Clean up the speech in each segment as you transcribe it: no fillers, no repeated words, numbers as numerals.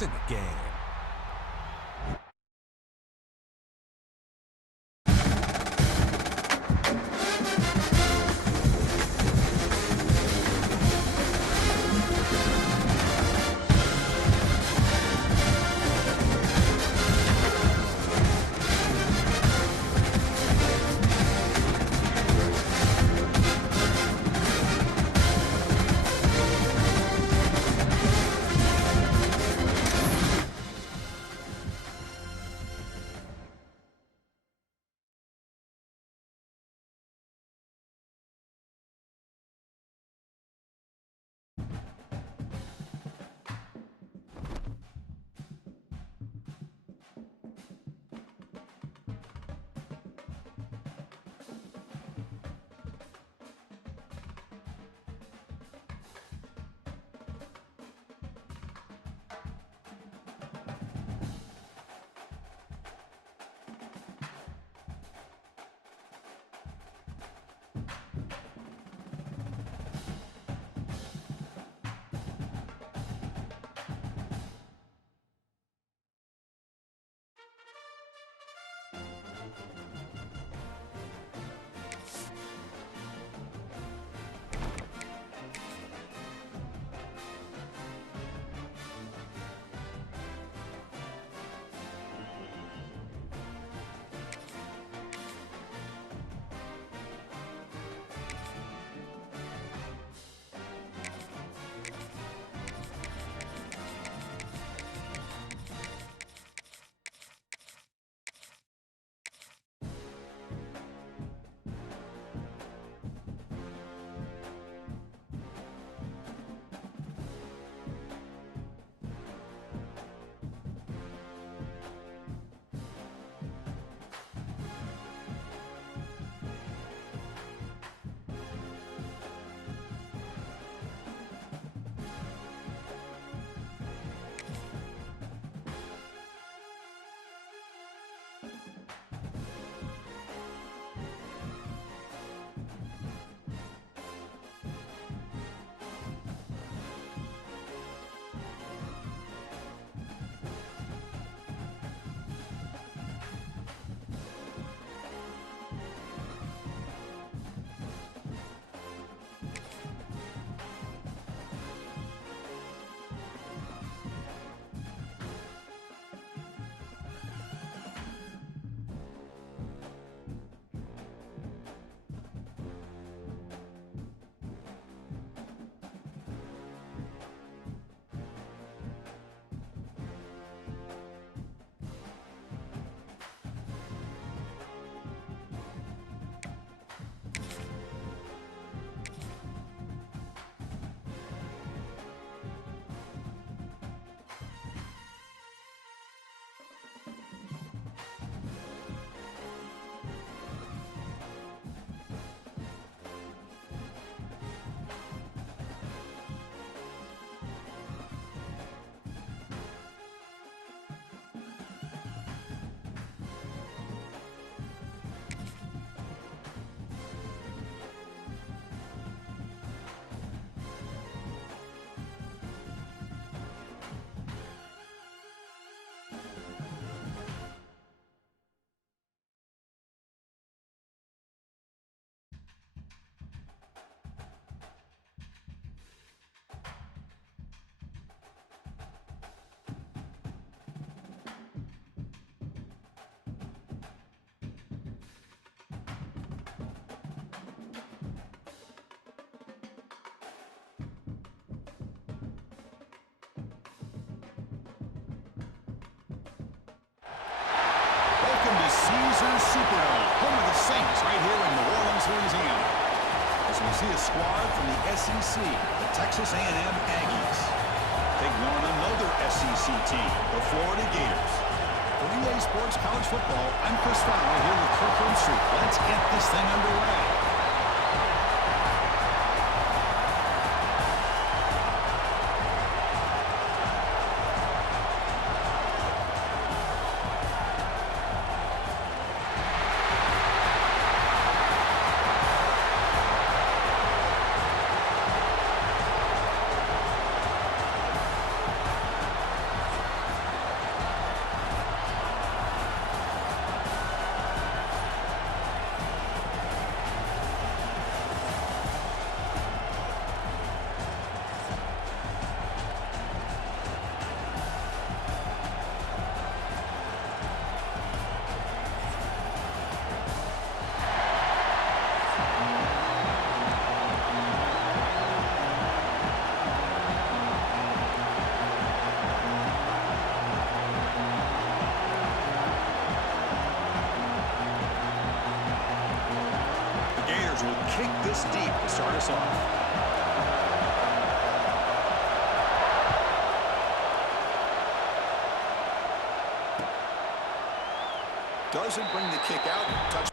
points in the game. Superdome, home of the Saints, right here in New Orleans, Louisiana. As we see a squad from the SEC, the Texas A&M Aggies. Taking on another SEC team, the Florida Gators. For EA Sports College Football, I'm Chris Farley here with Kirk Street. Let's get this thing underway. kick this deep to start us off. Doesn't bring the kick out. Touch.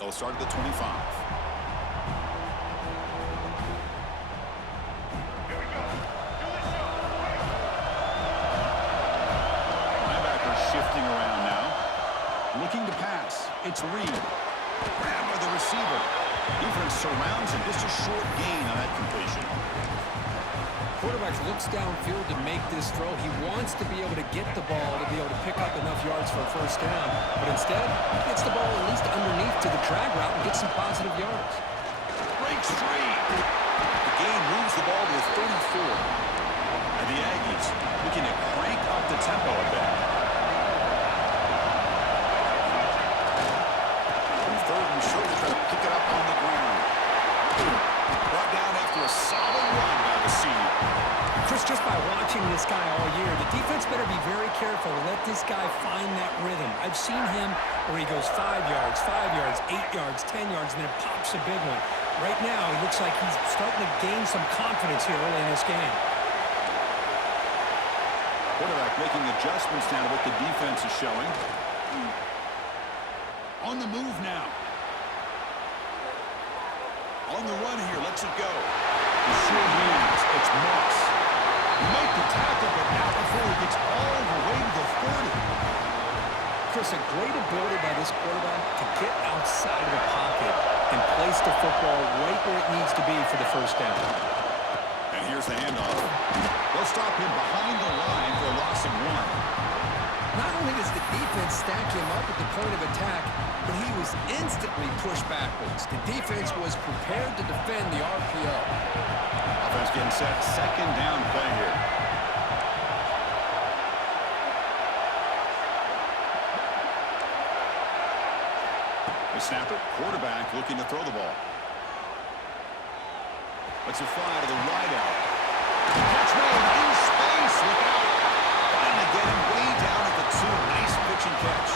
They'll start at the 25. Linebacker shifting around now. Looking to pass. It's Reed. Grab by the receiver. Defense surrounds him. Just a short gain on that completion. Quarterback looks downfield to make this throw. He wants to be able to get the ball to be able to pick up enough yards for a first down. But instead, he gets the ball at least underneath to the drag route and gets some positive yards. Breaks free. The game moves the ball to the 34. And the Aggies looking to crank up the tempo a bit. Third and short to try to pick it up on the ground. Brought down after a solid run by the senior. Chris, just by watching this guy all year, the defense better be very careful to let this guy find that rhythm. I've seen him where he goes 5 yards, 8 yards, 10 yards, and then it pops a big one. Right now, it looks like he's starting to gain some confidence here early in this game. Quarterback making adjustments now to what the defense is showing. On the move now. On the run here, lets it go. The short hands, it's Moss. Make the tackle, but not before he gets all the way to the 30. Chris, a great ability by this quarterback to get outside of the pocket and place the football right where it needs to be for the first down. And here's the handoff. They'll stop him behind the line for a loss of 1. Not only does the defense stack him up at the point of attack, but he was instantly pushed backwards. The defense was prepared to defend the RPO. Offense getting set. Second down play here. The snapper, quarterback looking to throw the ball. Let's it fly to the wide out. Catch made in space. Look out. Finally getting way down at the 2. Nice pitch and catch.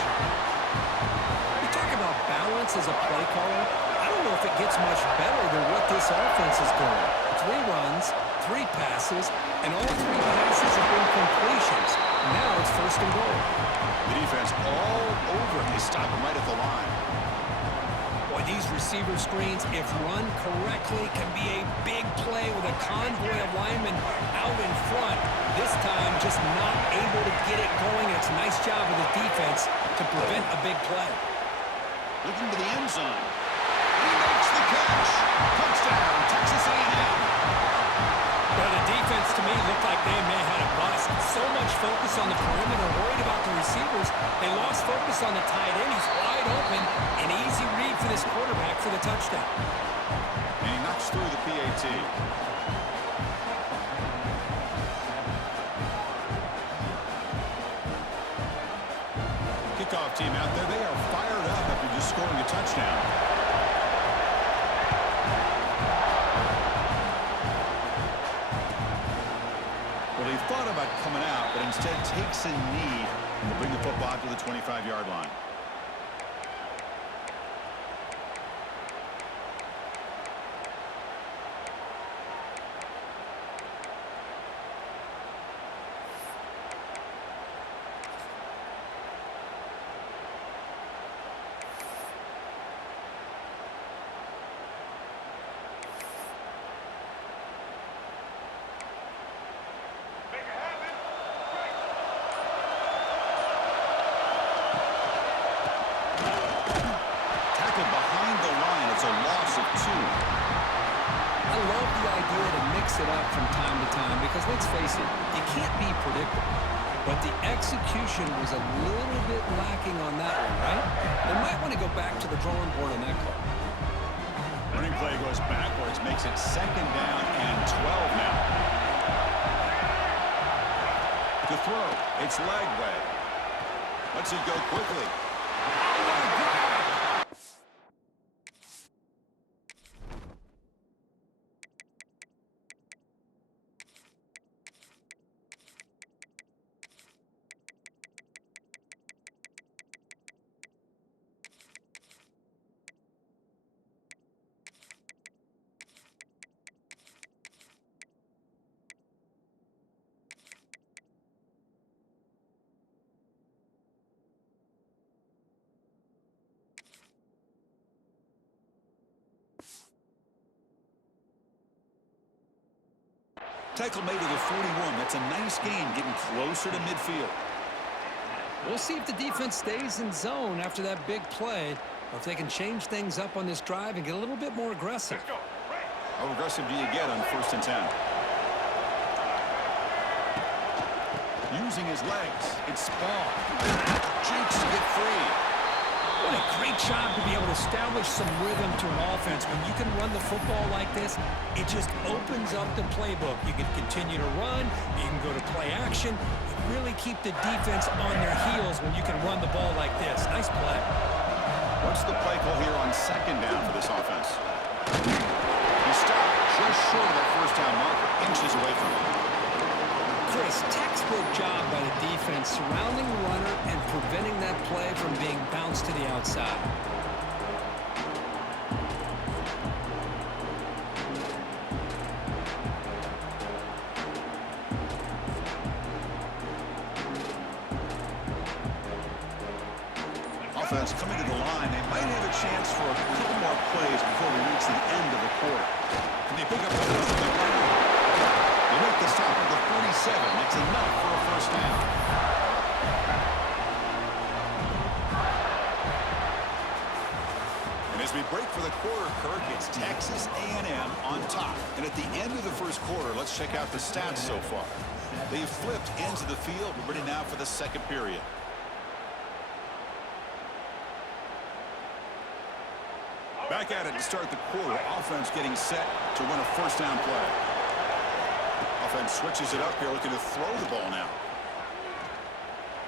You talk about balance as a play caller. I don't know if it gets much better than what this offense is doing. 3 runs, 3 passes, and all 3 passes have been completions. Now it's first and goal. The defense all over. They stop him right at the line. Boy, these receiver screens, if run correctly, can be a big play with a convoy of linemen out in front. This time, just not able to get it going. It's a nice job of the defense to prevent a big play. Looking to the end zone. He makes the catch. Touchdown, Texas A&M. Well, the defense, to me, looked like they may have had a bust. So much focus on the perimeter, worried about the receivers. They lost focus on the tight end. He's wide open. An easy read for this quarterback for the touchdown. And he knocks through the PAT. Kickoff team out there. They are fired up after just scoring a touchdown. Well, he thought about coming out, but instead takes a knee to bring the football to the 25-yard line. mix it up from time to time because, let's face it, you can't be predictable. But the execution was a little bit lacking on that one, right? They might want to go back to the drawing board on that call. Running play goes backwards, makes it 2nd down and 12 now. To throw, it's leg way. Lets it go quickly. Tackle made to the 41. That's a nice gain, getting closer to midfield. We'll see if the defense stays in zone after that big play, or if they can change things up on this drive and get a little bit more aggressive. How aggressive do you get on 1st and 10? Using his legs, it's Ball. Cheeks to get free. What a great job to be able to establish some rhythm to an offense. When you can run the football like this, it just opens up the playbook. You can continue to run. You can go to play action. You really keep the defense on their heels when you can run the ball like this. Nice play. What's the play call here on 2nd down for this offense? He stopped just short of that 1st down marker, inches away from him. Chris, textbook job by the defense surrounding the runner and preventing that play from being bounced to the outside. Offense coming to the line. They might have a chance for a couple more plays before we reach the end of the quarter. Can they pick up one from the ground? They make the stop at the 47. That's enough for a 1st down. And as we break for the quarter, Kirk, it's Texas A&M on top. And at the end of the 1st quarter, let's check out the stats so far. They've flipped into the field. We're ready now for the 2nd period. Back at it to start the quarter. Offense getting set to run a 1st down play. Offense switches it up here, looking to throw the ball now.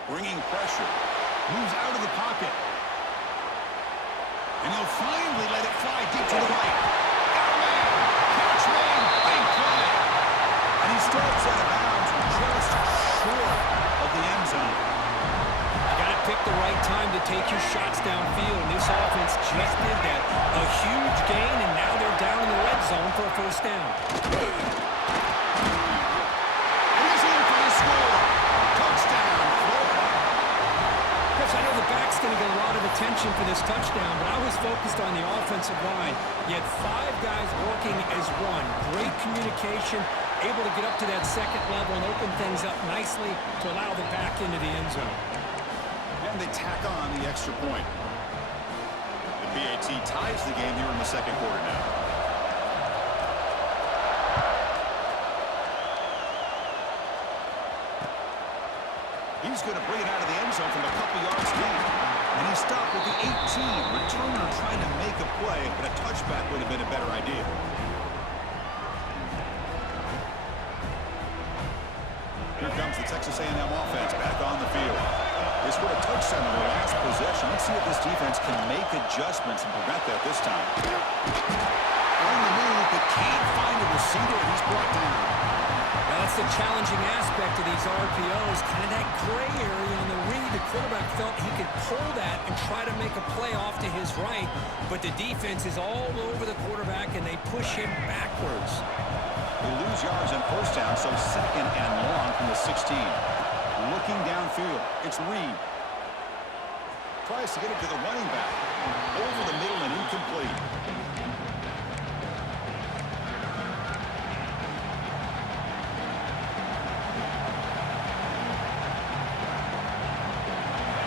Bringing pressure. Moves out of the pocket. And he'll finally let it fly deep to the right. Got a man. Catch man. Big play. And he steps out of bounds just short of the end zone. You got to pick the right time to take your shots downfield. And this offense just did that. A huge gain, and now they're down in the red zone for a 1st down. I know the back's going to get a lot of attention for this touchdown, but I was focused on the offensive line. You had 5 guys working as one. Great communication, able to get up to that 2nd level and open things up nicely to allow the back into the end zone. And they tack on the extra point. The BAT ties the game here in the 2nd quarter now. He's going to bring it out of the end zone from a couple yards deep. And he stopped with the 18. Returner trying to make a play, but a touchback would have been a better idea. Here comes the Texas A&M offense back on the field. They scored a touchdown in their last possession. Let's see if this defense can make adjustments and prevent that this time. On the move, but can't find a receiver, and he's brought down. Now that's the challenging aspect of these RPOs, kind of that gray area on the read. The quarterback felt he could pull that and try to make a play off to his right, but the defense is all over the quarterback, and they push him backwards. They lose yards on 1st down, so 2nd and long from the 16. Looking downfield, it's Reed. Tries to get it to the running back. Over the middle and incomplete.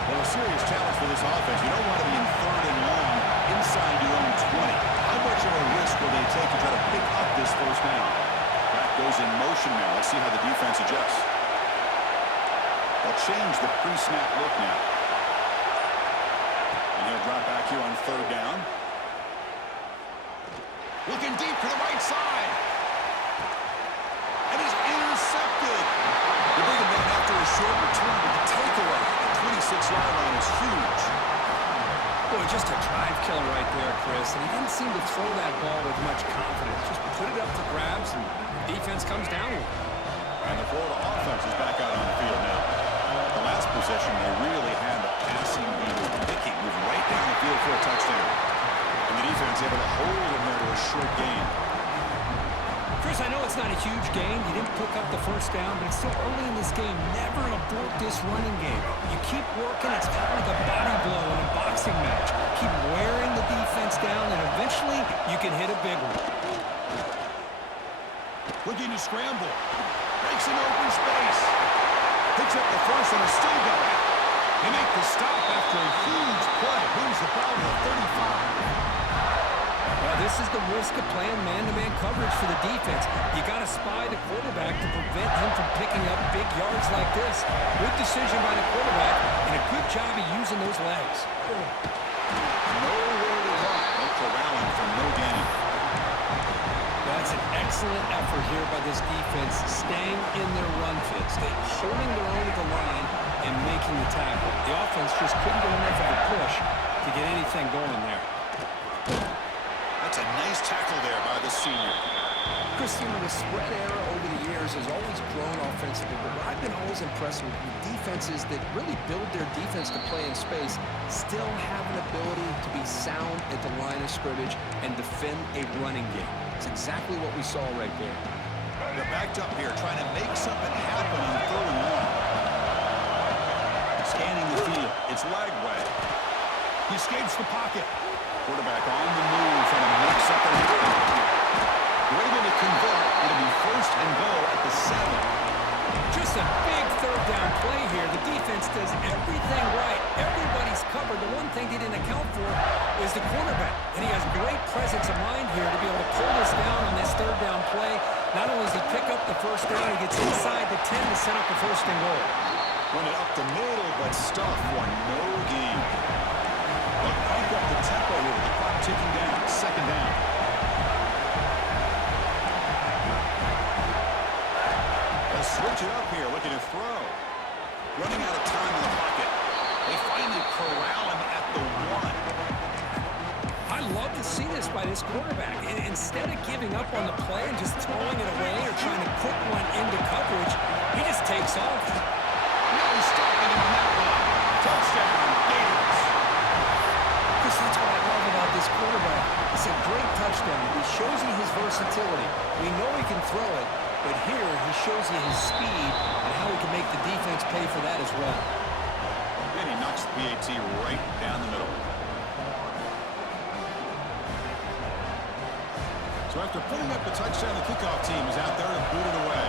Well, a serious challenge for this offense. You don't want to be in 3rd and long inside your own 20. How much of a risk will they take to try to pick up this 1st down? Back goes in motion now. Let's see how the defense adjusts. They'll change the pre-snap look now. And he'll drop back here on third down. Looking deep to the right side. And he's intercepted. They bring him down after a short return, but the takeaway at the 26-yard line is huge. Boy, just a drive killer right there, Chris. And he didn't seem to throw that ball with much confidence. Just put it up for grabs, and the defense comes down with it. And the Florida offense is back out on the field now. The last possession, they really had the passing lead. Mickey moved right down the field for a touchdown. And the defense able to hold him there to a short gain. Chris, I know it's not a huge gain. You didn't pick up the first down, but it's still early in this game. Never abort this running game. You keep working. It's kind of like a body blow in a boxing match. Keep wearing the defense down, and eventually you can hit a big one. Looking to scramble. Breaks an open space. Picks up the first and is still going. They make the stop after a huge play. Moves the ball to the 35. Well, this is the risk of playing man-to-man coverage for the defense. You got to spy the quarterback to prevent him from picking up big yards like this. Good decision by the quarterback, and a good job of using those legs. Nowhere to run. No corralling from no gain. That's an excellent effort here by this defense, staying in their run fits, holding their own at the line and making the tackle. The offense just couldn't get enough of a push to get anything going there. That's a nice tackle there by the senior. Chris, the spread era over the years has always grown offensively, but what I've been always impressed with defenses that really build their defense to play in space still have an ability to be sound at the line of scrimmage and defend a running game. It's exactly what we saw right there. They're backed up here trying to make something happen on third and long. Scanning the field. It's Lagway. He escapes the pocket. Quarterback on the move, trying to make something happen. We're able to convert. It'll be first and goal at the 7. Just a big third down play here. The defense does everything right. Everybody's covered. The one thing they didn't account for is the quarterback. And he has great presence of mind here to be able to pull this down on this third down play. Not only does he pick up the first down, he gets inside the 10 to set up the first and goal. Run it up the middle, but stuff one. No gain. They'll pump up the tempo here with the clock ticking down. Second down. They'll switch it up here, looking to throw. Running out of time in the pocket. They finally corral him at the 1. I love to see this by this quarterback. And instead of giving up on the play and just throwing it away or trying to put one into coverage, he just takes off. No stopping him on that one. Touchdown, Gators. Chris, that's what I love about this quarterback. It's a great touchdown. He shows you his versatility. We know he can throw it, but here he shows you his speed and how he can make the defense pay for that as well. And he knocks the PAT right down the middle. So after putting up the touchdown, the kickoff team is out there to boot it away.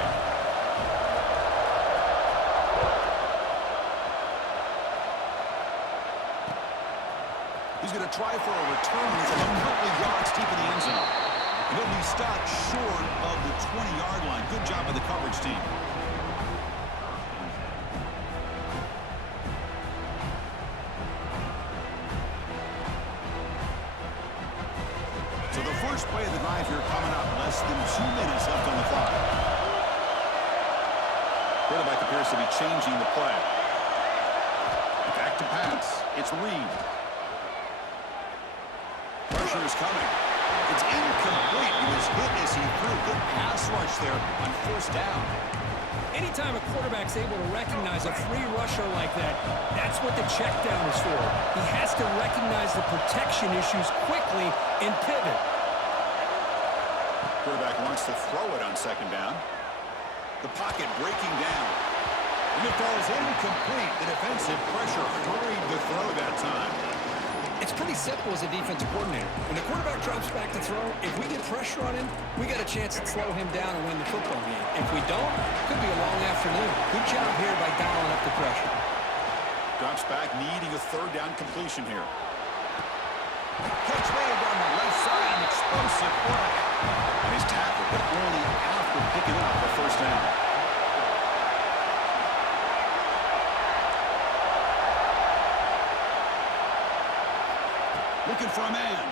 He's going to try for a return from a couple of yards deep in the end zone. And he'll be stopped short of the 20-yard line. Good job by the coverage team. So the first play of the drive here coming up. Less than 2 minutes left on the clock. Quarterback appears to be changing the play. Back to pass. It's Reed. Pressure is coming. It's incomplete. He was hit as he threw. Good pass rush there on first down. Anytime a quarterback's able to recognize a free rusher like that, that's what the check down is for. He has to recognize the protection issues quickly and pivot. Quarterback wants to throw it on second down. The pocket breaking down. And it falls incomplete. The defensive pressure hurried the throw that time. It's pretty simple as a defensive coordinator. When the quarterback drops back to throw, if we get pressure on him, we got a chance to slow him down and win the football game. If we don't, it could be a long afternoon. Good job here by dialing up the pressure. Drops back, needing a third down completion here. Catch made on the left side, an explosive play. And he's tackled, but only after after picking up the first down. Looking for a man.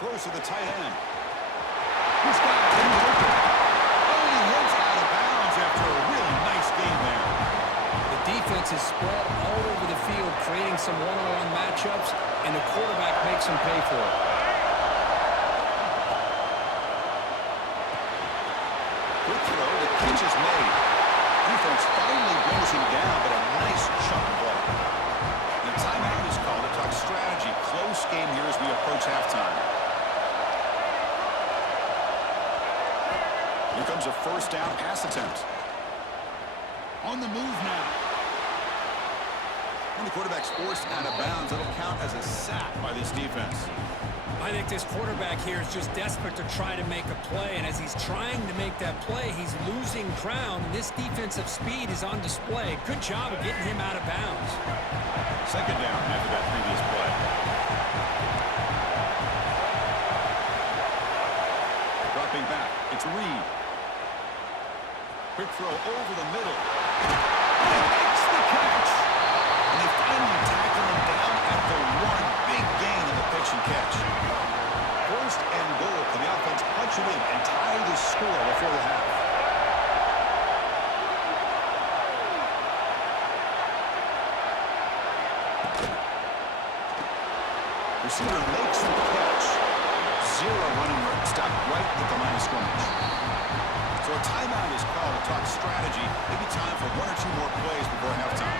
Throws to the tight end. He's got it in the open. Oh, he hits out of bounds after a really nice game there. The defense is spread all over the field, creating some one-on-one matchups, and the quarterback makes them pay for it. Quick throw, the catch is made. Defense finally brings him down, but a nice chunk play. The timeout is called to talk strategy. Close game here as we approach halftime. Here comes a first down pass attempt. On the move now. When the quarterback's forced out of bounds, that'll count as a sack by this defense. I think this quarterback here is just desperate to try to make a play, and as he's trying to make that play, he's losing ground. This defensive speed is on display. Good job of getting him out of bounds. Second down after that previous play. Dropping back, it's Reed. Quick throw over the middle. And he makes the catch. And they finally tackle him down at the one. Big gain in the pitch and catch. First and goal. Can the offense punch it in and tie the score before the half? Receiver makes the catch. Zero running room. Stopped right at the line of scrimmage. So a timeout is called to talk strategy. Maybe time for one or two more plays before halftime.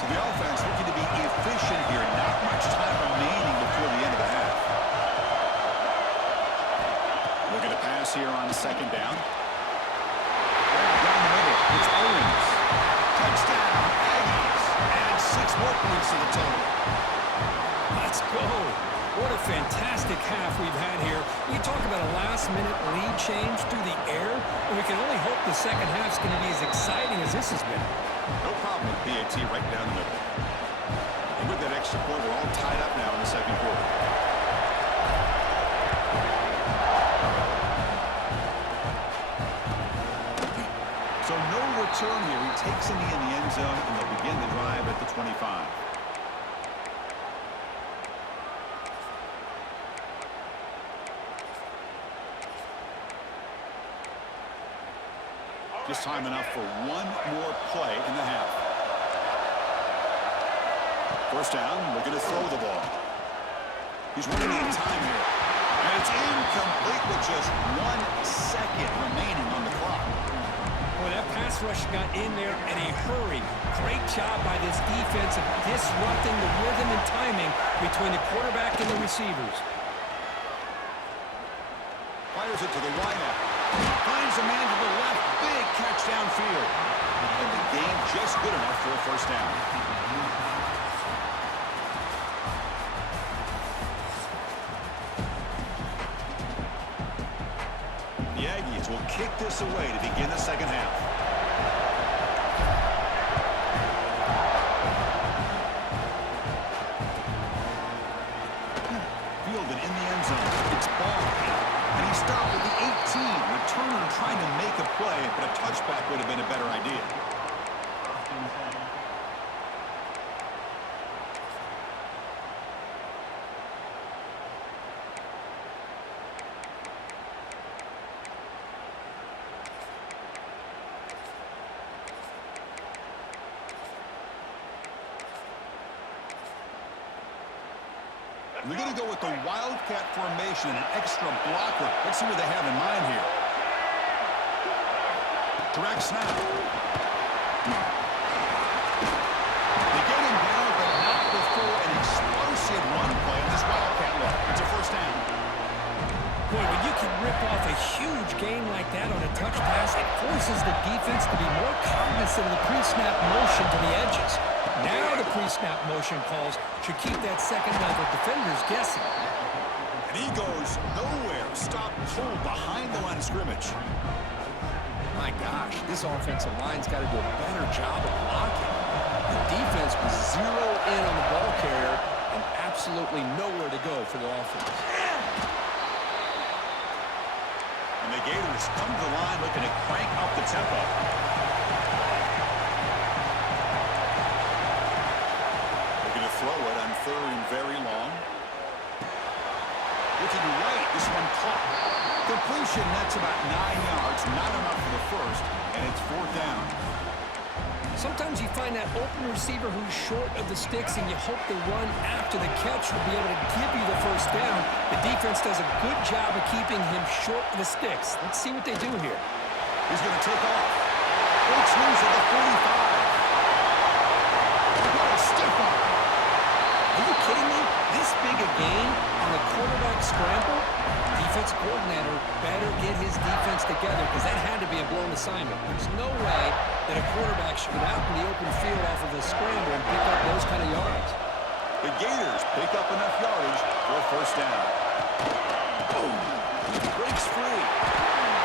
So the offense looking to be efficient here. Not much time remaining before the end of the half. Looking to pass here on second down. Down the middle. It's Owens. Touchdown, Aggies. And 6 more points to the total. Let's go. What a fantastic half we've had here. We talk about a last-minute lead change through the air, and we can only hope the second half's going to be as exciting as this has been. No problem with PAT right down the middle. And with that extra point, we're all tied up now in the second quarter. So no return here. He takes it in the end zone, and they'll begin the drive at the 25. Just time enough for one more play in the half. First down, looking to throw the ball. He's running out of time here. And it's incomplete with just 1 second remaining on the clock. Boy, that pass rush got in there in a hurry. Great job by this defense of disrupting the rhythm and timing between the quarterback and the receivers. Fires it to the wideout. Finds a man to the left. Big catch downfield. And the game just good enough for a first down. The Aggies will kick this away to begin the second half. Fielded in the end zone. It's ball. And he stopped at the 18. Returner trying to make a play, but a touchback would have been a better idea. We're going to go with the Wildcat formation, an extra blocker. Let's see what they have in mind here. Direct snap. They get him down, but not before an explosive run play on this Wildcat look. It's a first down. Boy, when you can rip off a huge gain like that on a touch pass, it forces the defense to be more cognizant of the pre-snap motion to the edges. Now the pre-snap motion calls should keep that second-level defenders guessing. And he goes nowhere. Stop cold behind the line of scrimmage. My gosh, this offensive line's got to do a better job of blocking. The defense was zero in on the ball carrier and absolutely nowhere to go for the offense. And And the Gators come to the line looking to crank up the tempo. Looking to throw it on third and very long. Looking right, this one caught. Completion, that's about 9 yards, not enough for the first, and it's fourth down. Sometimes you find that open receiver who's short of the sticks, and you hope the run after the catch will be able to give you the first down. The defense does a good job of keeping him short of the sticks. Let's see what they do here. He's going to take off. Breaks loose at the 45. What a stiff arm. Are you kidding me? This big a gain on a quarterback scramble? Defense coordinator better get his defense together because that had to be a blown assignment. There's no way that a quarterback should get out in the open field off of a scramble and pick up those kind of yards. The Gators pick up enough yardage for a first down. Boom! Breaks free.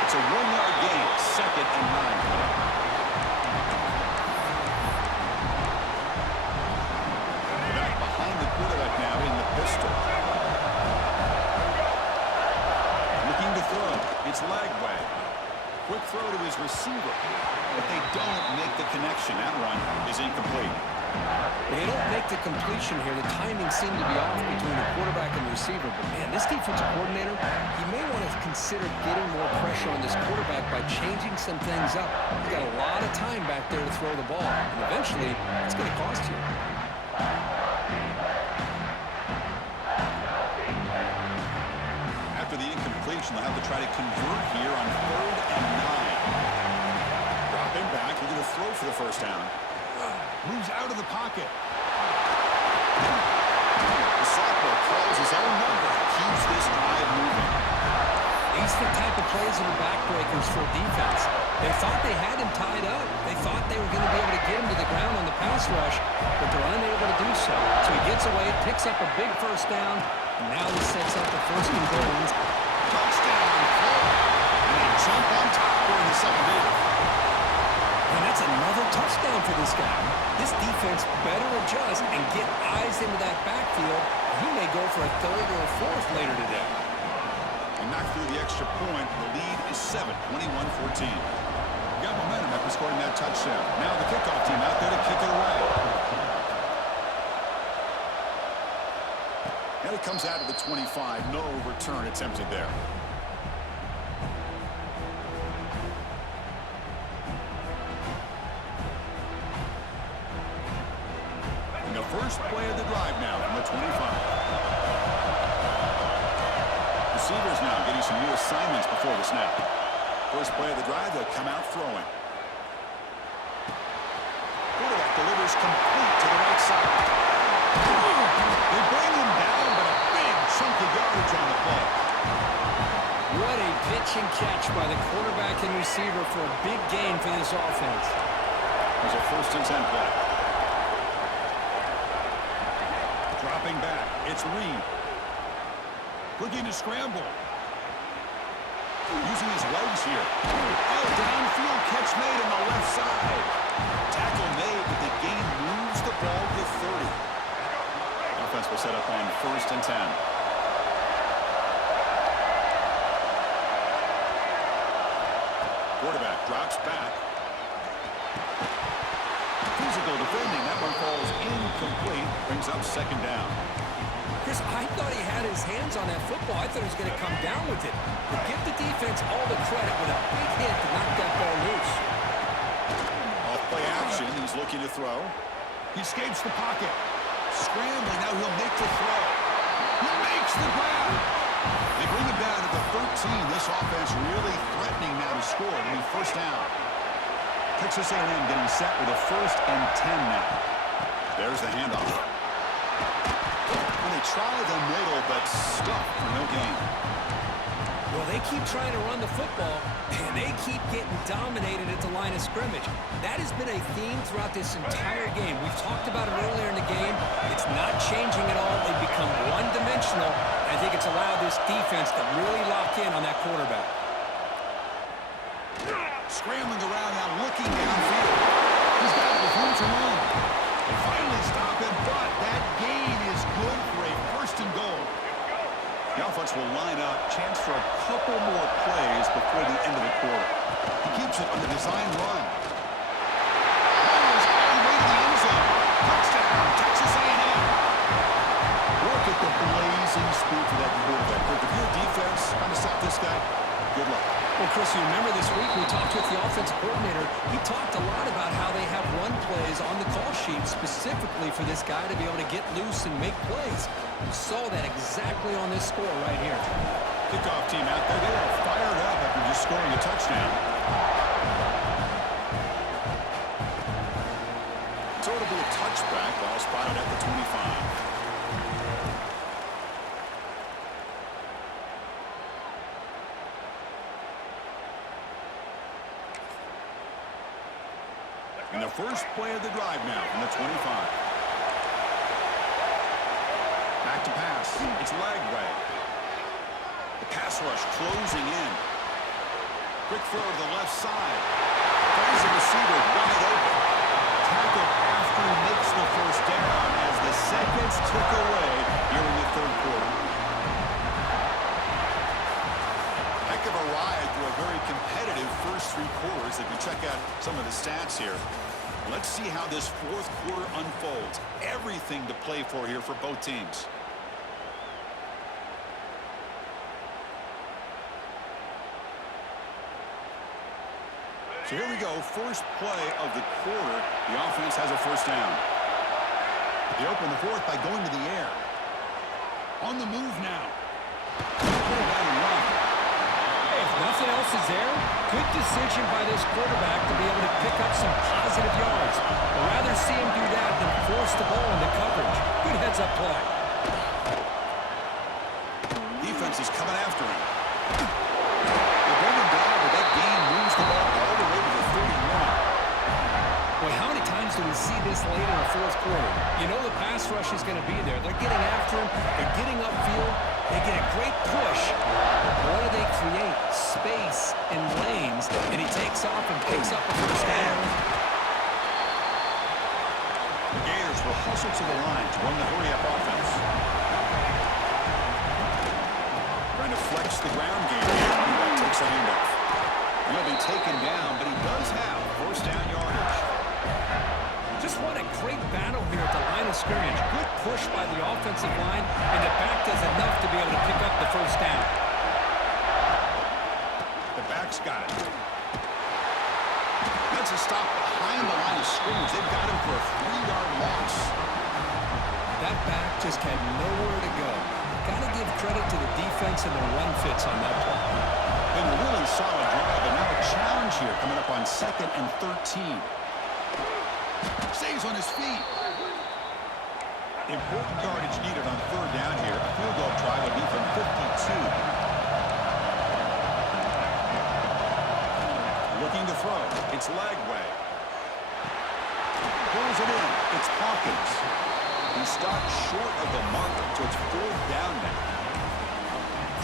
It's a 1-yard gain, second and 9. Back behind the quarterback now in the pistol. Looking to throw. It's leg way. Quick throw to his receiver. But they don't make the connection. That one is incomplete. They don't make the completion here. The timing seemed to be off between the quarterback and the receiver. But, man, this defensive coordinator, he may want to consider getting more pressure on this quarterback by changing some things up. He's got a lot of time back there to throw the ball. And eventually, it's going to cost you. After the incompletion, they'll have to try to convert here on third and 9. Dropping back, they're going to throw for the first down. Moves out of the pocket. The sophomore calls his own number and keeps this drive moving. These are the type of plays that are backbreakers for defense. They thought they had him tied up. They thought they were going to be able to get him to the ground on the pass rush, but they're unable to do so. So he gets away, picks up a big first down, and now he sets up the first and goals. Touchdown, Florida. And they jump on top during the second half. And that's another touchdown for this guy. This defense better adjust and get eyes into that backfield. He may go for a third or a fourth later today. And knocked through the extra point. The lead is 7, 21-14. Got momentum after scoring that touchdown. Now the kickoff team out there to kick it away. And it comes out of the 25. No return attempted there. And the first play of the drive now from the 25. Receivers now getting some new assignments before the snap. First play of the drive, they'll come out throwing. Quarterback delivers complete to the right side. They bring him down, but a big chunk of yardage on the play. What a pitch and catch by the quarterback and receiver for a big gain for this offense. There's a first and 10 play. Dropping back, it's Reed. Looking to scramble. Using his legs here. Oh, downfield catch made on the left side. Tackle made, but the gain moves the ball to 30. Offense will set up on first and 10. Quarterback drops back. Physical defending. That one falls incomplete. Brings up second down. Chris, I thought he had his hands on that football. I thought he was going to come down with it. But give the defense all the credit with a big hit to knock that ball loose. Off play action. He's looking to throw. He escapes the pocket. Scrambling. Now he'll make the throw. He makes the grab. They bring him down at the 13. This offense really threatening now to score. It'll be first down. Texas A&M getting set with a first and 10 now. There's the handoff. They try the middle, but stuck for no gain. Well, they keep trying to run the football, and they keep getting dominated at the line of scrimmage. That has been a theme throughout this entire game. We've talked about it earlier in the game. It's not changing at all. They've become one-dimensional. I think it's allowed this defense to really lock in on that quarterback. Scrambling around now, looking downfield. He's got it with room to run. They finally stop him, but that gain is good for a first and goal. The offense will line up. Chance for a couple more plays before as the offensive coordinator, he talked a lot about how they have run plays on the call sheet specifically for this guy to be able to get loose and make plays. You saw that exactly on this score right here. Kickoff team out there. They are fired up after just scoring a touchdown. So it'll be a touchback. Ball spotted at the 25. And the first play of the drive now from the 25. Back to pass. It's Lagway. The pass rush closing in. Quick throw to the left side. Finds the receiver wide open. Tackle after he makes the first down as the seconds tick away here in the third quarter. Heck of a ride through a very competitive first three quarters. If you check out some of the stats here, let's see how this fourth quarter unfolds. Everything to play for here for both teams. So here we go, first play of the quarter. The offense has a first down. They open the fourth by going to the air. On the move now. If nothing else is there, good decision by this quarterback to be able to pick up some positive yards. I'd rather see him do that than force the ball into coverage. Good heads-up play. Defense is coming after him. They bring him down, but that gain moves the ball all the way to the 31. Boy, how many times do we see this late in the fourth quarter? You know the pass rush is going to be there. They're getting after him. They're getting upfield. They get a great push. What do they create? Space and lanes, and he takes off and picks up a first down. The Gators will hustle to the line to run the hurry-up offense. Trying to flex the ground game here. That takes a handoff. He'll be taken down, but he does have first down yardage. Just what a great battle here at the line of scrimmage. Good push by the offensive line, and the back does enough to be able to pick up the first down. The back's got it. That's a stop behind the line of scrimmage. They've got him for a 3-yard loss. That back just had nowhere to go. Got to give credit to the defense and the run fits on that play. Been a really solid drive, and now a challenge here coming up on 2nd and 13. Stays on his feet. Important yardage needed on 3rd down here. A field goal try will be from 52. Looking to throw. It's Lagway. Pulls it in. It's Hawkins. He stopped short of the marker, so it's 4th down now.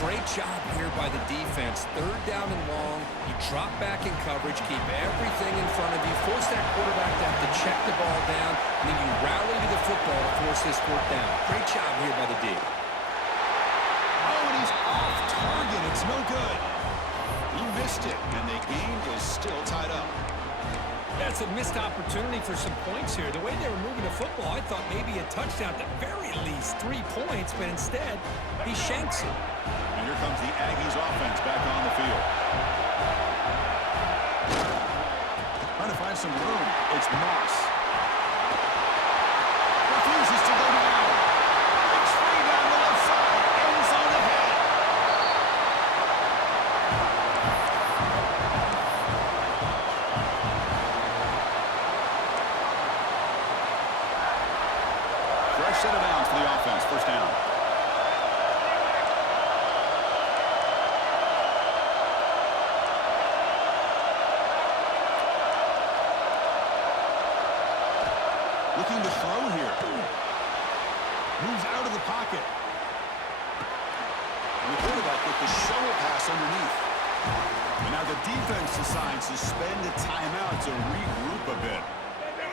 Great job here by the defense. 3rd down and long. You drop back in coverage, keep everything in front of you, force that quarterback to have to check the ball down, and then you rally to the football to force this 4th down. Great job here by the D. Oh, and he's off target. It's no good. He missed it, and the game is still tied up. That's a missed opportunity for some points here. The way they were moving the football, I thought maybe a touchdown, at the very least 3 points, but instead, he shanks it. And here comes the Aggies offense back on the field. Trying to find some room. It's Moss. Refuses to go down. Breaks free down the left side. Ends on the head. Fresh set of downs for the offense. First down. Looking to throw here. Moves out of the pocket. And the quarterback with the shovel pass underneath. And now the defense decides to spend a timeout to regroup a bit.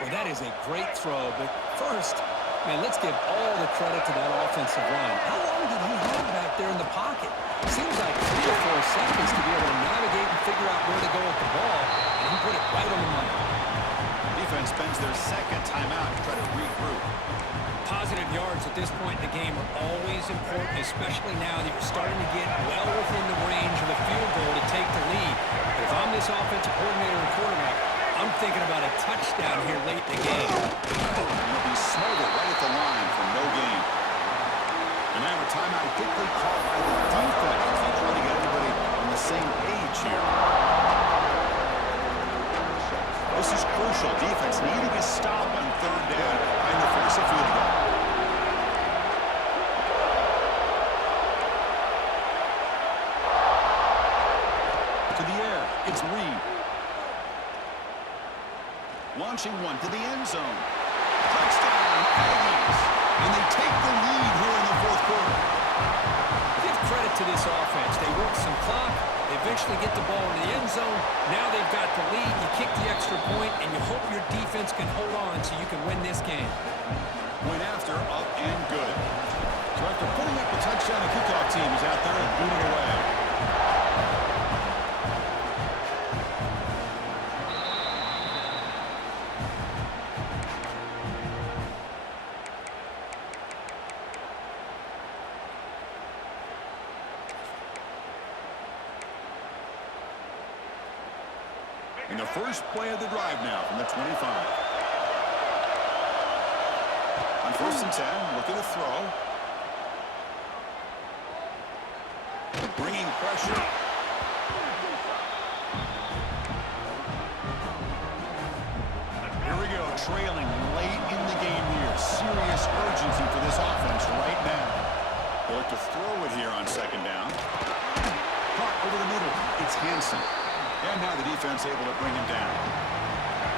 Well, that is a great throw, but first, man, let's give all the credit to that offensive line. How long did he have back there in the pocket? Seems like 3 or 4 seconds to be able to navigate and figure out where to go with the ball, and he put it right on the money. Defense spends their 2nd timeout to try to regroup. Positive yards at this point in the game are always important, especially now that you're starting to get well within the range of a field goal to take the lead. But if I'm this offensive coordinator and quarterback, I'm thinking about a touchdown here late in the game. It'll be smothered right at the line for no gain. And now a timeout quickly called by the defense. They're trying to get everybody on the same page here. This is crucial. Defense needing a stop on third down and to force a field goal. To the air, it's Reed. Launching one to the end zone. Touchdown, Aggies. And they take the lead here in the fourth quarter. Give credit to this offense. They work some clock. They eventually get the ball into the end zone. Now they've got the lead. You kick the extra point, and you hope your defense can hold on so you can win this game. Went after, up and good. So after putting up the touchdown, the kickoff team is out there and booting away. In the first play of the drive now from the 25. On 1st and 10, looking to throw. Bringing pressure. Here we go, trailing late in the game here. Serious urgency for this offense right now. They look to throw it here on 2nd down. Caught over the middle. It's Hansen. And now the defense able to bring him down.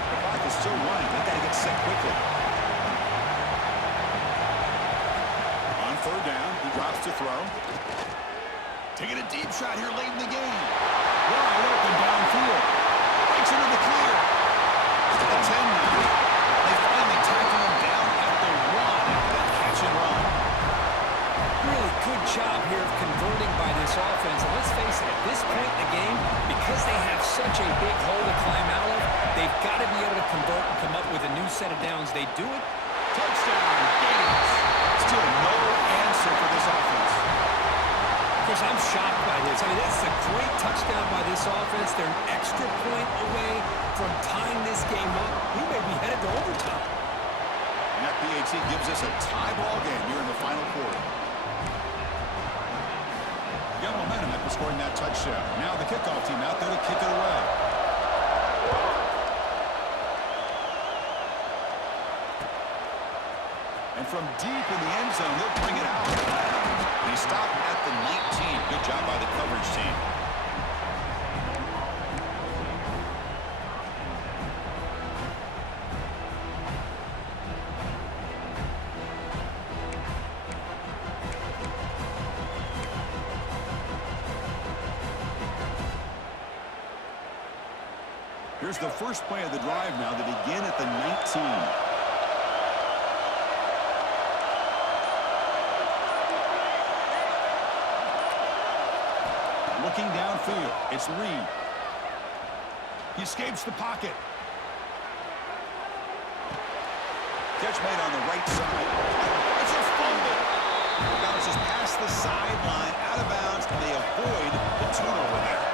The clock is still running. They've got to get set quickly. On 3rd down, he drops to throw. Taking a deep shot here late in the game. Wide open downfield. Breaks into the clear. To the 10 now. They finally tackle him down at the 1 after that catch and run. Really good job here of converting by this offense. And let's face it, at this point in the game, because they have such a big hole to climb out of, they've got to be able to convert and come up with a new set of downs. They do it. Touchdown, Gators. Still no answer for this offense. Of course, I'm shocked by this. I mean, this is a great touchdown by this offense. They're an extra point away from tying this game up. We may be headed to overtime. And that PAT gives us a tie ball game here in the final quarter. Got momentum after scoring that touchdown. Now the kickoff team out there to kick it away. And from deep in the end zone, they'll bring it out. And he stopped at the 19. Good job by the coverage team. Here's the first play of the drive now to begin at the 19. Looking downfield, it's Reed. He escapes the pocket. Catch made on the right side. It's a fumble. It bounces past the sideline, out of bounds, and they avoid the turnover there.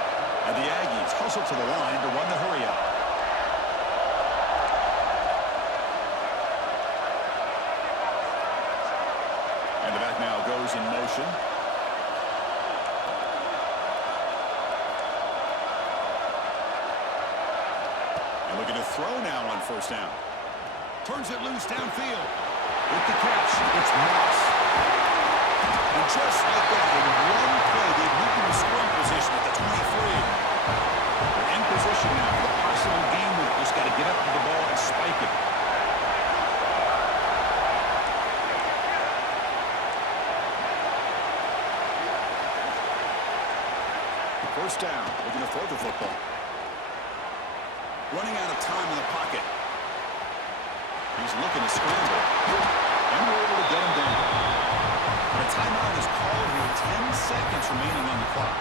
And the Aggies hustle to the line to run the hurry up. And the back now goes in motion. And looking to throw now on 1st down. Turns it loose downfield. With the catch, it's Moss. And just like that, in one play, they've moved into scoring position at the 23. They're in position now for the possible game winner. Just got to get up to the ball and spike it. First down, looking to throw the football. Running out of time in the pocket. He's looking to scramble. And we're able to get him down. And a timeout is called here. 10 seconds remaining on the clock.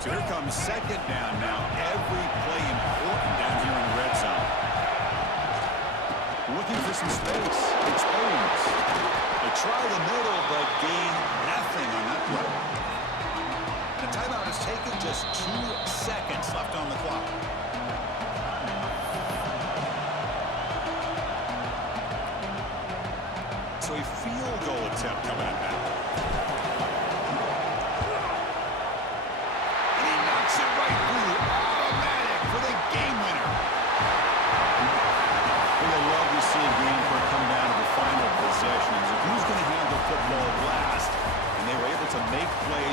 So here comes 2nd down now. Every play important down here in the red zone. Looking for some space. Exposed. They try the middle, but gain nothing on that play. The timeout is taken. Just 2 seconds left on the clock. So a field goal attempt coming up now. And he knocks it right through. Automatic for the game winner. Well, I love to see a game for a come down to the final possessions. Who's going to have the football last? And they were able to make plays